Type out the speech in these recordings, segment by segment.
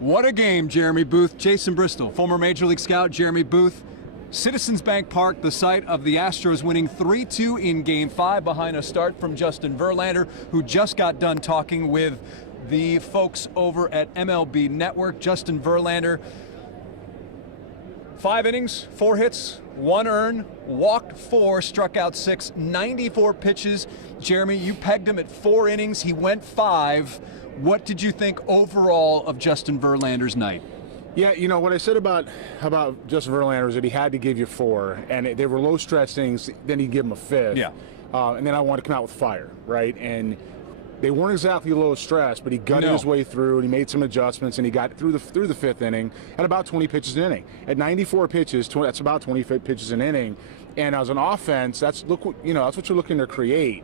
What a game, Jeremy Booth. Jason Bristol, former Major League scout Jeremy Booth. Citizens Bank Park, the site of the Astros winning 3-2 in Game 5 behind a start from Justin Verlander, who just got done talking with the folks over at MLB Network. Justin Verlander, 5 innings, 4 hits, 1 earned, walked 4, struck out 6, 94 pitches. Jeremy, you pegged him at 4 innings. He went 5. What did you think overall of Justin Verlander's night? Yeah, you know, what I said about Justin Verlander is that he had to give you 4, and they were low stress things, then he'd give him a 5th. Yeah. And then I wanted to come out with fire, right? And they weren't exactly low stress, but he gutted his way through, and he made some adjustments, and he got through the 5th inning at about 20 pitches an inning. At 94 pitches, that's about 20 pitches an inning. And as an offense, that's what you're looking to create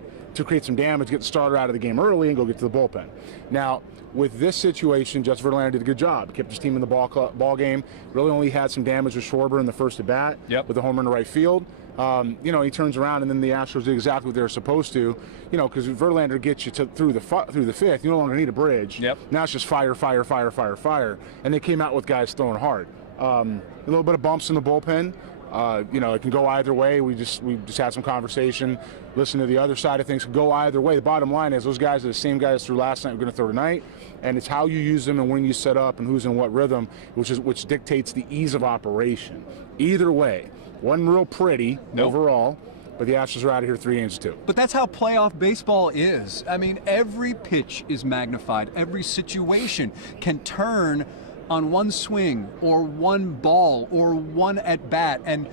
some damage, get the starter out of the game early, and go get to the bullpen. Now, with this situation, Justin Verlander did a good job. Kept his team in the ball game. Really only had some damage with Schwarber in the first at bat with the homer in the right field. He turns around, and then the Astros did exactly what they were supposed to. Because Verlander gets you through the 5th, you no longer need a bridge. Now it's just fire, fire, fire, fire, fire, and they came out with guys throwing hard. A little bit of bumps in the bullpen. It can go either way. We just had some conversation, listen to the other side of things. It can go either way. The bottom line is those guys are the same guys through last night we're going to throw tonight, and it's how you use them and when you set up and who's in what rhythm, which dictates the ease of operation. Either way, wasn't real pretty overall, but the Astros are out of here 3-2. But that's how playoff baseball is. I mean, every pitch is magnified. Every situation can turn on one swing or one ball or one at bat. And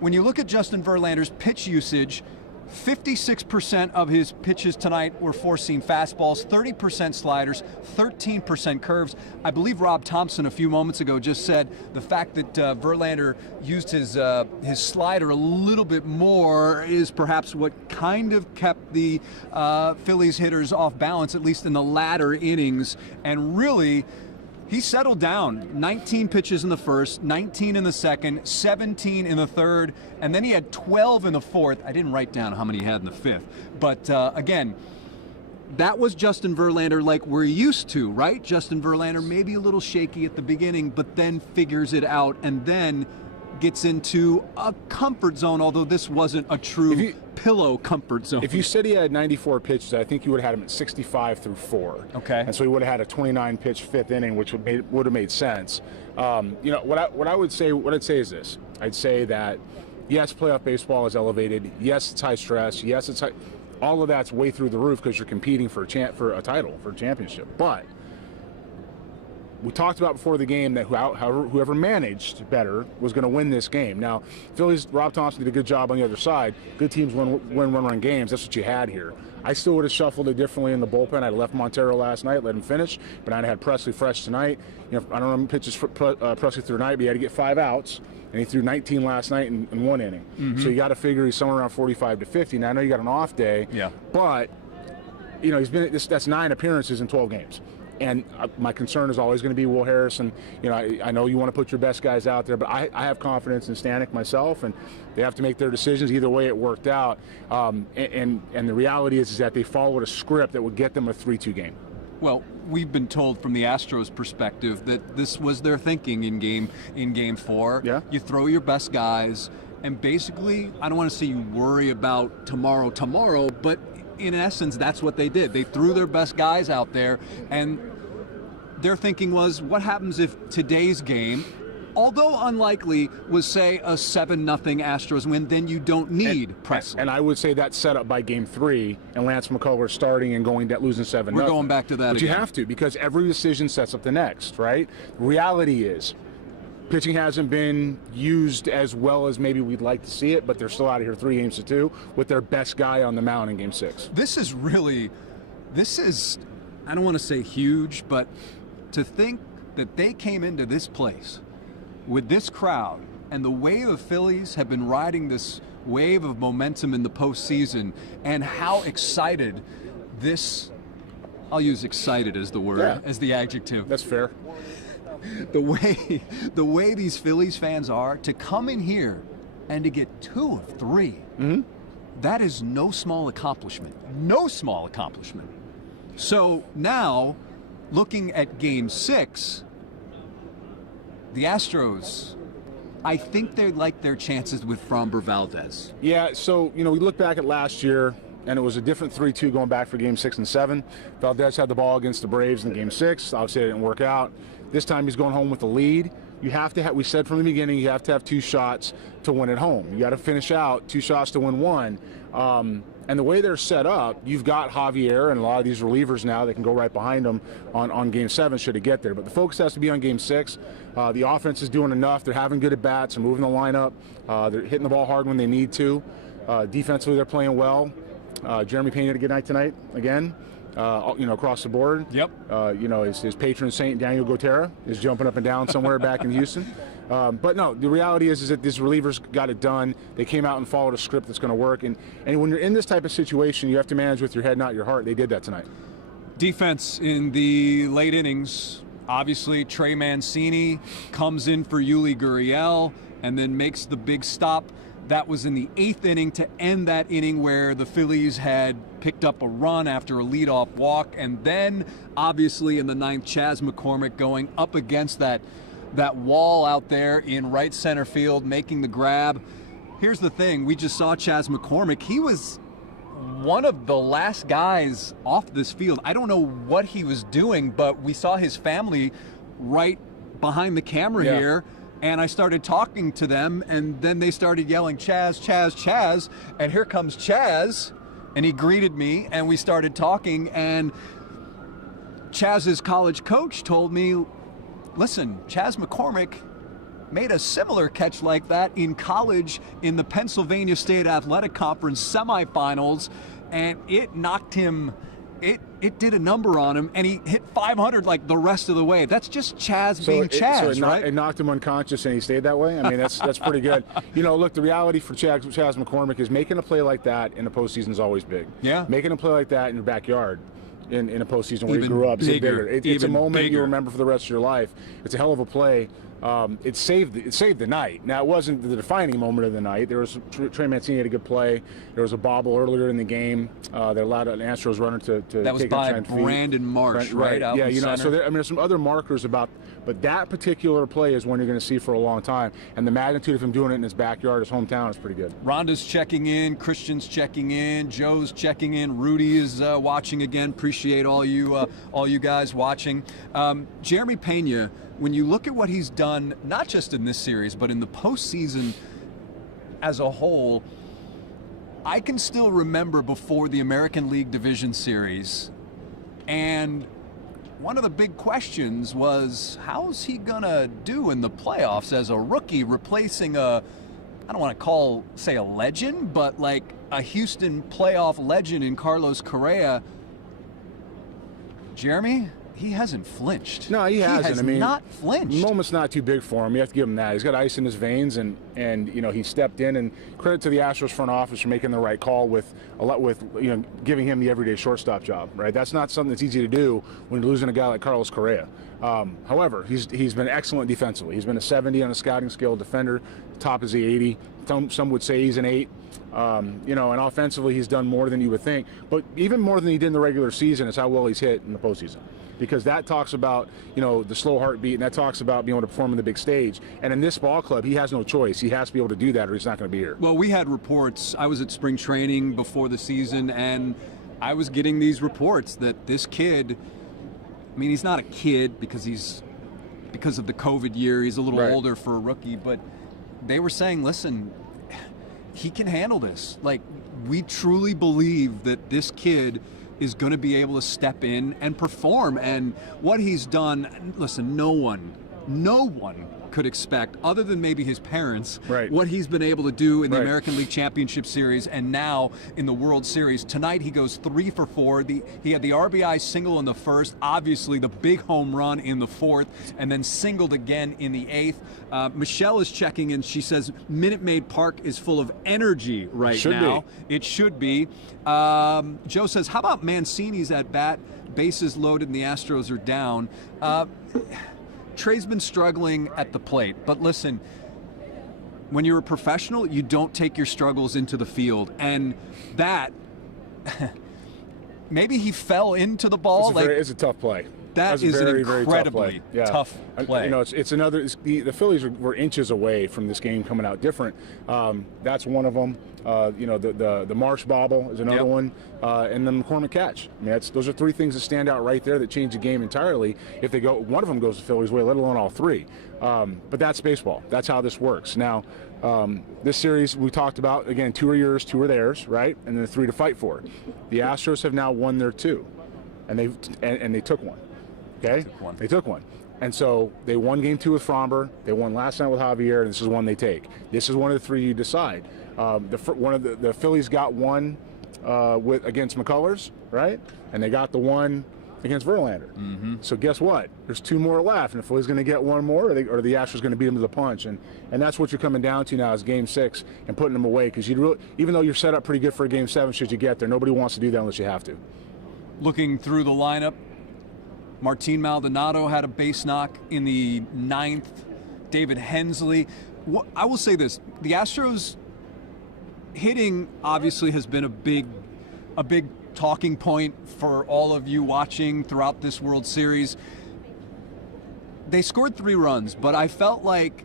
when you look at Justin Verlander's pitch usage, 56% of his pitches tonight were four-seam fastballs, 30% sliders, 13% curves. I believe Rob Thompson a few moments ago just said the fact that Verlander used his slider a little bit more is perhaps what kind of kept the Phillies hitters off balance, at least in the latter innings. And really, he settled down. 19 pitches in the first, 19 in the second, 17 in the third, and then he had 12 in the fourth. I didn't write down how many he had in the fifth. But again, that was Justin Verlander like we're used to, right? Justin Verlander maybe a little shaky at the beginning, but then figures it out and then gets into a comfort zone, although this wasn't a true pillow comfort zone. If you said he had 94 pitches, I think you would have had him at 65 through 4. Okay. And so he would have had a 29-pitch 5th inning, which would have made sense. What I'd say is this. I'd say that, yes, playoff baseball is elevated. Yes, it's high stress. Yes, it's high. All of that's way through the roof because you're competing for a title, for a championship. But we talked about before the game that whoever managed better was going to win this game. Now, Phillies, Rob Thompson did a good job on the other side. Good teams win run games. That's what you had here. I still would have shuffled it differently in the bullpen. I left Montero last night, let him finish, but I'd had Presley fresh tonight. I don't know how many pitches Presley threw tonight, but he had to get 5 outs, and he threw 19 last night in 1 inning. So you got to figure he's somewhere around 45 to 50. Now, I know you got an off day, but he's been that's 9 appearances in 12 games. And my concern is always going to be Will Harrison. I know you want to put your best guys out there, but I have confidence in Stanek myself, and they have to make their decisions. Either way, it worked out. And the reality is that they followed a script that would get them a 3-2 game. Well, we've been told from the Astros' perspective that this was their thinking in game 4. Yeah. You throw your best guys, and basically, I don't want to say you worry about tomorrow, but in essence, that's what they did. They threw their best guys out there, and their thinking was, what happens if today's game, although unlikely, was, say, a 7-0 Astros win, then you don't need Presley. And I would say that's set up by Game 3, and Lance McCullers starting and losing 7-0. We're going back to that But again. you have to, because every decision sets up the next, right? Reality is, pitching hasn't been used as well as maybe we'd like to see it, but they're still out of here 3-2 with their best guy on the mound in Game 6. This is, I don't want to say huge, but to think that they came into this place with this crowd and the way the Phillies have been riding this wave of momentum in the postseason, and how excited this, I'll use excited as the word, as the adjective. That's fair. The way these Phillies fans are, to come in here and to get 2 of 3, that is no small accomplishment. No small accomplishment. So now, looking at Game 6, the Astros, I think they like their chances with Framber Valdez. Yeah, so, we look back at last year, and it was a different 3-2 going back for Game 6 and 7. Valdez had the ball against the Braves in Game 6. Obviously, it didn't work out. This time, he's going home with the lead. You have to have, we said from the beginning, you have to have 2 shots to win at home. You got to finish out 2 shots to win 1. And the way they're set up, you've got Javier and a lot of these relievers now that can go right behind them on Game 7 should it get there. But the focus has to be on Game 6. The offense is doing enough. They're having good at-bats and moving the lineup. They're hitting the ball hard when they need to. Defensively, they're playing well. Jeremy Pena had a good night tonight again. Across the board. Yep. His patron saint Daniel Gotera is jumping up and down somewhere back in Houston. But no, the reality is that these relievers got it done. They came out and followed a script that's going to work. And when you're in this type of situation, you have to manage with your head, not your heart. They did that tonight. Defense in the late innings. Obviously, Trey Mancini comes in for Yuli Gurriel and then makes the big stop. That was in the 8th inning to end that inning where the Phillies had picked up a run after a leadoff walk. And then, obviously, in the 9th, Chas McCormick going up against that wall out there in right center field, making the grab. Here's the thing. We just saw Chas McCormick. He was one of the last guys off this field. I don't know what he was doing, but we saw his family right behind the camera here. And I started talking to them, and then they started yelling, Chas, Chas, Chas. And here comes Chas, and he greeted me, and we started talking. And Chas's college coach told me, listen, Chas McCormick made a similar catch like that in college in the Pennsylvania State Athletic Conference semifinals, and it knocked him. It did a number on him, and he hit 500 like the rest of the way. That's just Chas being Chas, right? It knocked him unconscious, and he stayed that way? I mean, that's pretty good. Look, the reality for Chas McCormick is making a play like that in the postseason is always big. Yeah. Making a play like that in your backyard in a postseason where you grew up is bigger. It's a moment you remember for the rest of your life. It's a hell of a play. It saved the night. Now, it wasn't the defining moment of the night. There was Trey Mancini had a good play. There was a bobble earlier in the game that allowed an Astros runner to that was take by Brandon Marsh, right? Out in center. So there's some other markers but that particular play is one you're going to see for a long time. And the magnitude of him doing it in his backyard, his hometown, is pretty good. Rhonda's checking in, Christian's checking in, Joe's checking in, Rudy is watching again. Appreciate all you guys watching. Jeremy Pena, when you look at what he's done, not just in this series, but in the postseason as a whole, I can still remember before the American League Division Series, and one of the big questions was, how's he gonna do in the playoffs as a rookie, replacing I don't want to say a legend, but like a Houston playoff legend in Carlos Correa. Jeremy, he hasn't flinched. No, he hasn't. I mean, not flinched. The moment's not too big for him. You have to give him that. He's got ice in his veins, and he stepped in. And credit to the Astros front office for making the right call with giving him the everyday shortstop job. Right, that's not something that's easy to do when you're losing a guy like Carlos Correa. However, he's been excellent defensively. He's been a 70 on a scouting scale defender. Top is the 80. Some would say he's an 8. And offensively he's done more than you would think. But even more than he did in the regular season is how well he's hit in the postseason. Because that talks about, the slow heartbeat, and that talks about being able to perform on the big stage. And in this ball club, he has no choice. He has to be able to do that or he's not going to be here. Well, we had reports. I was at spring training before the season, and I was getting these reports that this kid, he's not a kid because of the COVID year. He's a little older for a rookie, but they were saying, listen, he can handle this. Like, we truly believe that this kid is going to be able to step in and perform. And what he's done, listen, no one could expect, other than maybe his parents, what he's been able to do in the American League Championship Series and now in the World Series. Tonight he goes 3 for 4. He had the RBI single in the first, obviously the big home run in the fourth, and then singled again in the eighth. Michelle is checking in. She says Minute Maid Park is full of energy now. It should be. Joe says, how about Mancini's at bat? Bases loaded and the Astros are down. Trey's been struggling at the plate, but listen, when you're a professional, you don't take your struggles into the field, and that maybe he fell into the ball. It's a tough play. That is very, an very incredibly tough play. You know, it's another. The Phillies were inches away from this game coming out different. That's one of them. You know, the Marsh bobble is another one, and the McCormick catch. I mean, those are three things that stand out right there that change the game entirely. If one of them goes the Phillies' way, let alone all three. But that's baseball. That's how this works. Now, this series we talked about, again, 2 are yours, 2 are theirs, right? And then 3 to fight for. The Astros have now won their 2, and they took one. Okay, they took one. And so they won game 2 with Fromber. They won last night with Javier, and this is one they take. This is one of the 3 you decide. The Phillies got one against McCullers, right? And they got the one against Verlander. So guess what? There's 2 more left, and the Phillies going to get one more, or the Astros going to beat them to the punch. And that's what you're coming down to now is Game 6 and putting them away, because even though you're set up pretty good for a Game 7 should you get there, nobody wants to do that unless you have to. Looking through the lineup, Martin Maldonado had a base knock in the 9th. David Hensley. I will say this: the Astros hitting obviously has been a big talking point for all of you watching throughout this World Series. They scored 3 runs, but I felt like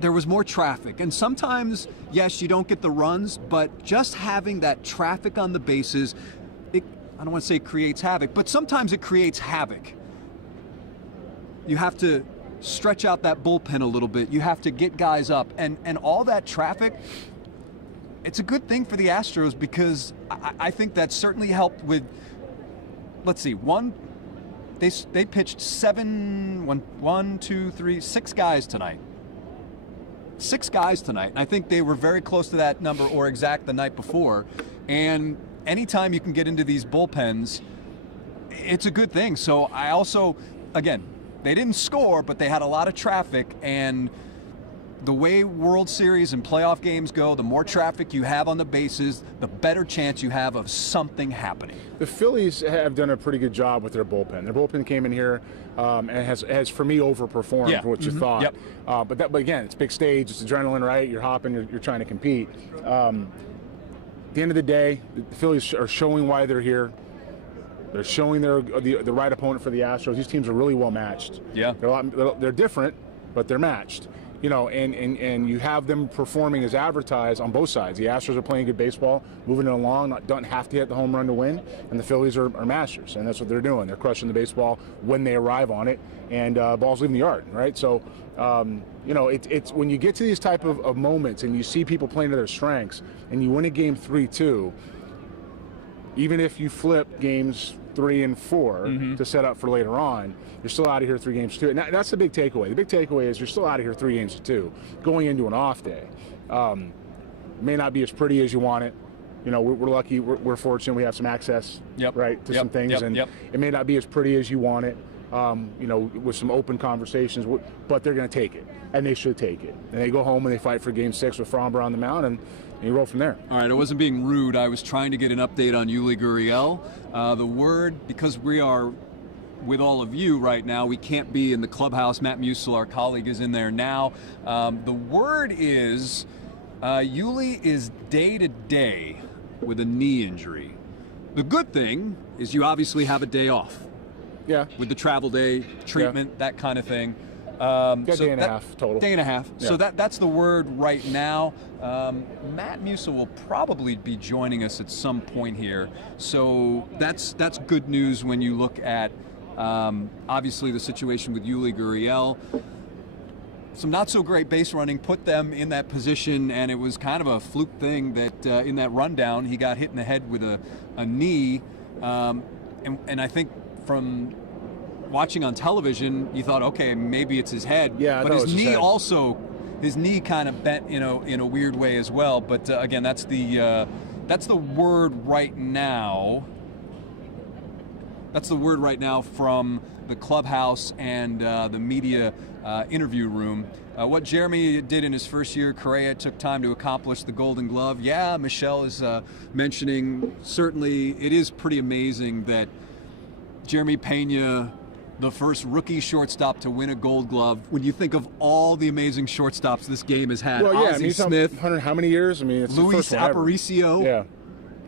there was more traffic. And sometimes, yes, you don't get the runs, but just having that traffic on the bases, I don't want to say it creates havoc, but sometimes it creates havoc. You have to stretch out that bullpen a little bit. You have to get guys up. And all that traffic, it's a good thing for the Astros, because I think that certainly helped with, let's see, they pitched 6 guys tonight. 6 guys tonight. I think they were very close to that number or exact the night before. And anytime you can get into these bullpens, it's a good thing. So I also, again, they didn't score, but they had a lot of traffic. And the way World Series and playoff games go, the more traffic you have on the bases, the better chance you have of something happening. The Phillies have done a pretty good job with their bullpen. Their bullpen came in here and has for me, overperformed what you thought. But again, it's big stage, it's adrenaline, right? You're hopping, you're trying to compete. At the end of the day, the Phillies are showing why they're here. They're showing they're the right opponent for the Astros. These teams are really well matched. Yeah, they're different, but they're matched. You know, and you have them performing as advertised on both sides. The Astros are playing good baseball, moving it along, don't have to hit the home run to win, and the Phillies are masters, and that's what they're doing. They're crushing the baseball when they arrive on it, and ball's leaving the yard, right? So, you know, it's when you get to these type of moments and you see people playing to their strengths, and you win a game 3-2, even if you flip games 3 and 4 to set up for later on, you're still out of here 3 games to 2. And that's the big takeaway. The big takeaway is you're still out of here 3 games to 2, going into an off day. May not be as pretty as you want it. You know, we're lucky, we're fortunate, we have some access, right, to some things, and it may not be as pretty as you want it. You know, with some open conversations, but they're going to take it, and they should take it. And they go home and they fight for Game 6 with Fromber on the mound, and you roll from there. All right, I wasn't being rude. I was trying to get an update on Yuli Gurriel. The word, because we are with all of you right now, we can't be in the clubhouse. Matt Musil, our colleague, is in there now. The word is Yuli is day-to-day with a knee injury. The good thing is you obviously have a day off. Yeah. With the travel day, treatment, that kind of thing. Day and a half total. Day and a half. Yeah. So that's the word right now. Matt Musil will probably be joining us at some point here. So that's good news when you look at obviously the situation with Yuli Gurriel. Some not so great base running put them in that position, and it was kind of a fluke thing that in that rundown he got hit in the head with a knee, and I think from watching on television, you thought, okay, maybe it's his head. Yeah, but his knee also, his knee kind of bent, in a weird way as well. But again, that's the word right now. That's the word right now from the clubhouse and the media interview room. What Jeremy did in his first year, Correa took time to accomplish the Golden Glove. Yeah, Michelle is mentioning, certainly it is pretty amazing that Jeremy Pena, the first rookie shortstop to win a Gold Glove, when you think of all the amazing shortstops this game has had. Well, yeah, Ozzie Smith, how many years? I mean, it's Luis the first one ever. Aparicio. Yeah.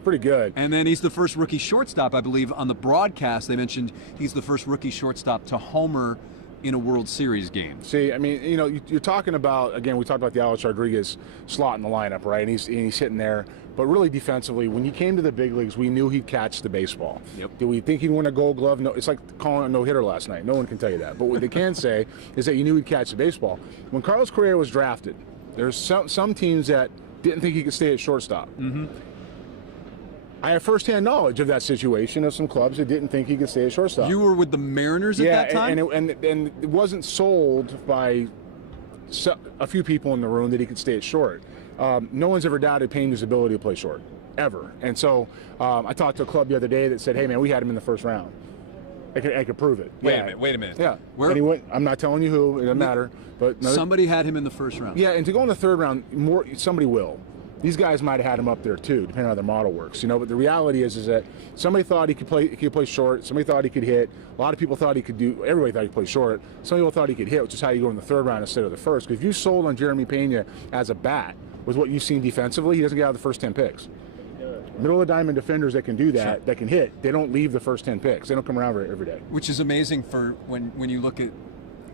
pretty good. And then he's the first rookie shortstop, I believe, on the broadcast. They mentioned he's the first rookie shortstop to homer in a World Series game. See, I mean, you know, you're talking about, again, we talked about the Alex Rodriguez slot in the lineup, right? And he's hitting there. But really defensively, when he came to the big leagues, we knew he'd catch the baseball. Yep. Did we think he'd win a Gold Glove? No, it's like calling a no-hitter last night. No one can tell you that. But what they can say is that you knew he'd catch the baseball. When Carlos Correa was drafted, there's some teams that didn't think he could stay at shortstop. Mm-hmm. I have firsthand knowledge of that situation of some clubs that didn't think he could stay at shortstop. You were with the Mariners at that time? And it wasn't sold by a few people in the room that he could stay at short. No one's ever doubted Pena's ability to play short, ever. And so I talked to a club the other day that said, hey, man, we had him in the first round. I could prove it. Wait a minute. Yeah. Where? And he went, I'm not telling you who, it doesn't matter. But somebody had him in the first round. Yeah, and to go in the third round, somebody will. These guys might have had him up there too, depending on how their model works, you know. But the reality is that somebody thought he could play short. Somebody thought he could hit. A lot of people thought he could do. Everybody thought he could play short. Some people thought he could hit, which is how you go in the third round instead of the first. Because if you sold on Jeremy Pena as a bat with what you've seen defensively, he doesn't get out of the first 10 picks. Middle of the diamond defenders that can do that, sure, that can hit, they don't leave the first 10 picks. They don't come around every day. Which is amazing for when you look at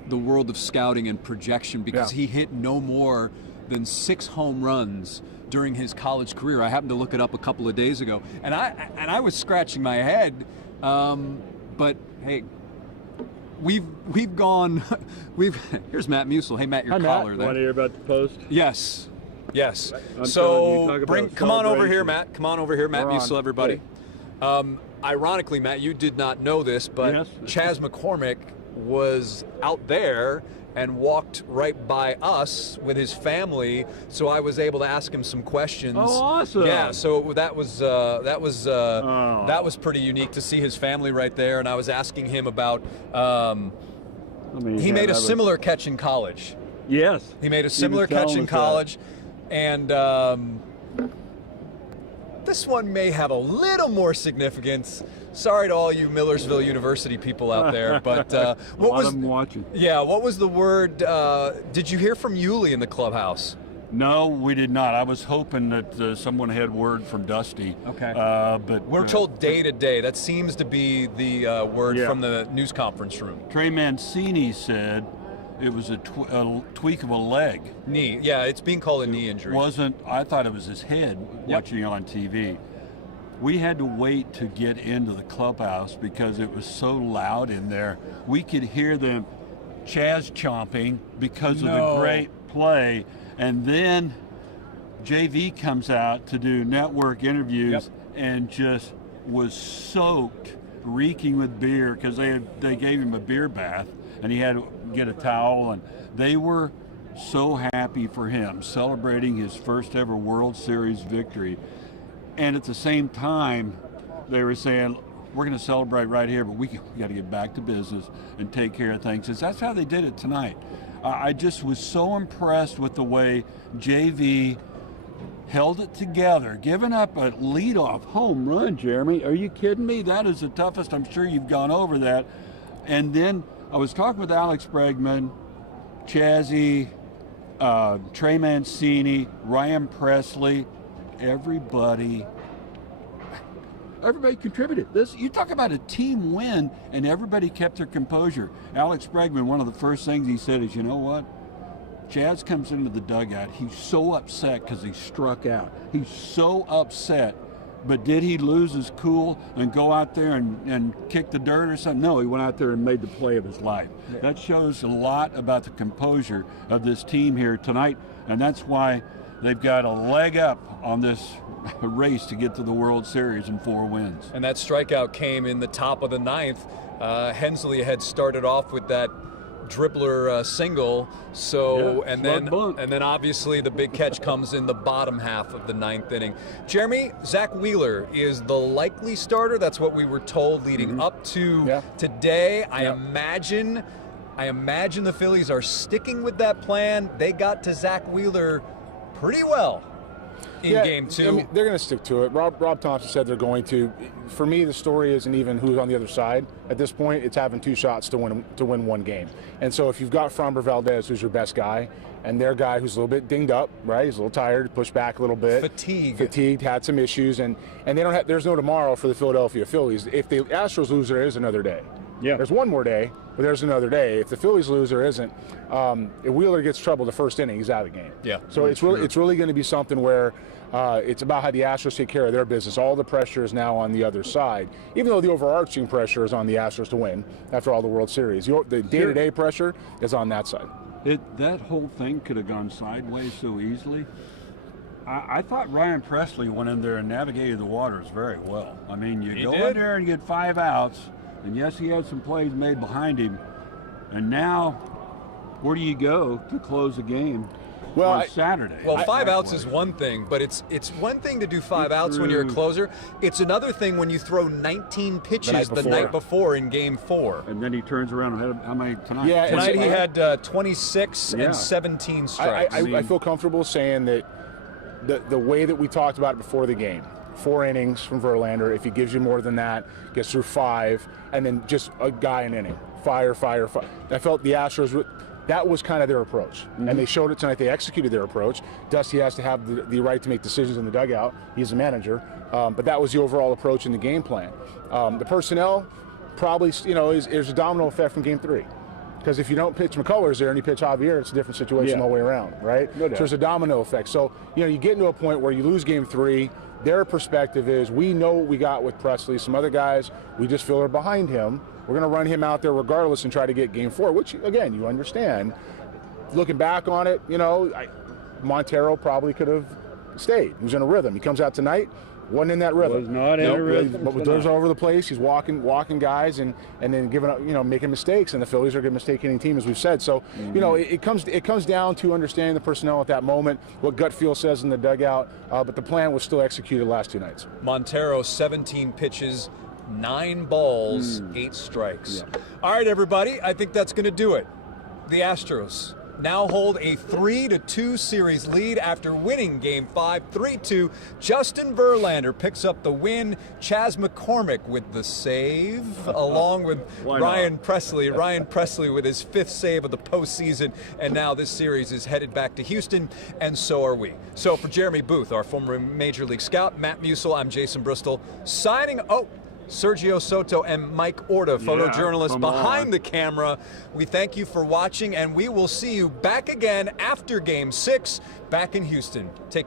the world of scouting and projection, because he hit no more than 6 home runs during his college career. I happened to look it up a couple of days ago, and I was scratching my head. But hey, we've gone. Here's Matt Musel. Hey Matt, your caller there. Want to hear about the post? Yes. I'm So come on over here, Matt. Come on over here, Matt Musel, everybody. Ironically, Matt, you did not know this, but Yes. Chas McCormick was out there and walked right by us with his family, so I was able to ask him some questions. Oh, awesome! Yeah, so that was pretty unique to see his family right there, and I was asking him about. He made a similar catch in college. Yes. He made a similar catch in college, and this one may have a little more significance. Sorry to all you Millersville University people out there, but what was them watching? Yeah, what was the word? Did you hear from Yuli in the clubhouse? No, we did not. I was hoping that someone had word from Dusty. Okay. But We're told day to day. That seems to be the word from the news conference room. Trey Mancini said it was a tweak of a leg. Knee. Yeah, it's being called a knee injury. I thought it was his head watching on TV. We had to wait to get into the clubhouse because it was so loud in there. We could hear them Chaz chomping because of the great play. And then JV comes out to do network interviews and just was soaked, reeking with beer, because they gave him a beer bath and he had to get a towel. And they were so happy for him, celebrating his first ever World Series victory. And at the same time, they were saying, we're going to celebrate right here, but we got to get back to business and take care of things. And that's how they did it tonight. I just was so impressed with the way JV held it together, giving up a leadoff home run, Jeremy. Are you kidding me? That is the toughest. I'm sure you've gone over that. And then I was talking with Alex Bregman, Chazzy, Trey Mancini, Ryan Presley. Everybody contributed. You talk about a team win, and everybody kept their composure. Alex Bregman, one of the first things he said is, you know what? Chaz comes into the dugout. He's so upset because he struck out. He's so upset. But did he lose his cool and go out there and kick the dirt or something? No, he went out there and made the play of his life. Yeah. That shows a lot about the composure of this team here tonight, and that's why they've got a leg up on this race to get to the World Series in 4 wins. And that strikeout came in the top of the 9th. Hensley had started off with that dribbler single, and then obviously the big catch comes in the bottom half of the 9th inning. Jeremy, Zach Wheeler is the likely starter. That's what we were told leading up to today. I imagine the Phillies are sticking with that plan. They got to Zach Wheeler pretty well. in Game 2. I mean, they're going to stick to it. Rob Thompson said they're going to. For me, the story isn't even who's on the other side. At this point, it's having 2 shots to win one game. And so if you've got Framber Valdez, who's your best guy, and their guy who's a little bit dinged up, right? He's a little tired, pushed back a little bit. Fatigued, had some issues, and they don't have. There's no tomorrow for the Philadelphia Phillies. If the Astros lose, there is another day. Yeah. There's one more day, but there's another day. If the Phillies lose, there isn't. If Wheeler gets trouble the first inning, he's out of the game. Yeah. So it's really going to be something where it's about how the Astros take care of their business. All the pressure is now on the other side, even though the overarching pressure is on the Astros to win after all the World Series. The day-to-day pressure is on that side. That whole thing could have gone sideways so easily. I thought Ryan Presley went in there and navigated the waters very well. I mean, you go in there and get 5 outs, and yes, he had some plays made behind him. And now, where do you go to close the game on Saturday? Well, 5 outs is one thing, but it's one thing to do 5 outs when you're a closer. It's another thing when you throw 19 pitches the night before in Game 4. And then he turns around and had how many tonight? Yeah, tonight he had 26 and 17 strikes. I feel comfortable saying that the way that we talked about it before the game, 4 innings from Verlander. If he gives you more than that, gets through 5, and then just a guy an inning. Fire. I felt the Astros, that was kind of their approach. Mm-hmm. And they showed it tonight. They executed their approach. Dusty has to have the right to make decisions in the dugout. He's the manager. But that was the overall approach in the game plan. The personnel probably, is a domino effect from Game 3. Because if you don't pitch McCullers there and you pitch Javier, it's a different situation all the way around, right? No doubt. So there's a domino effect. So, you get into a point where you lose Game 3. Their perspective is, we know what we got with Presley. Some other guys, we just feel are behind him. We're going to run him out there regardless and try to get Game 4, which, again, you understand. Looking back on it, Montero probably could have stayed. He was in a rhythm. He comes out tonight, wasn't in that rhythm. Was not in a rhythm. But was all over the place. He's walking guys and then giving up, making mistakes. And the Phillies are a good mistake-hitting team, as we've said. So, it comes down to understanding the personnel at that moment, what gut feel says in the dugout. But the plan was still executed the last 2 nights. Montero, 17 pitches, 9 balls, 8 strikes. Yeah. All right, everybody, I think that's going to do it. The Astros now hold a 3-2 series lead after winning Game 5, 3-2. Justin Verlander picks up the win. Chas McCormick with the save, along with Ryan Presley. Ryan Presley with his 5th save of the postseason. And now this series is headed back to Houston, and so are we. So for Jeremy Booth, our former Major League scout, Matt Musil, I'm Jason Bristol, signing. Sergio Soto and Mike Orta, photojournalists behind the camera. We thank you for watching, and we will see you back again after Game 6 back in Houston. Take care.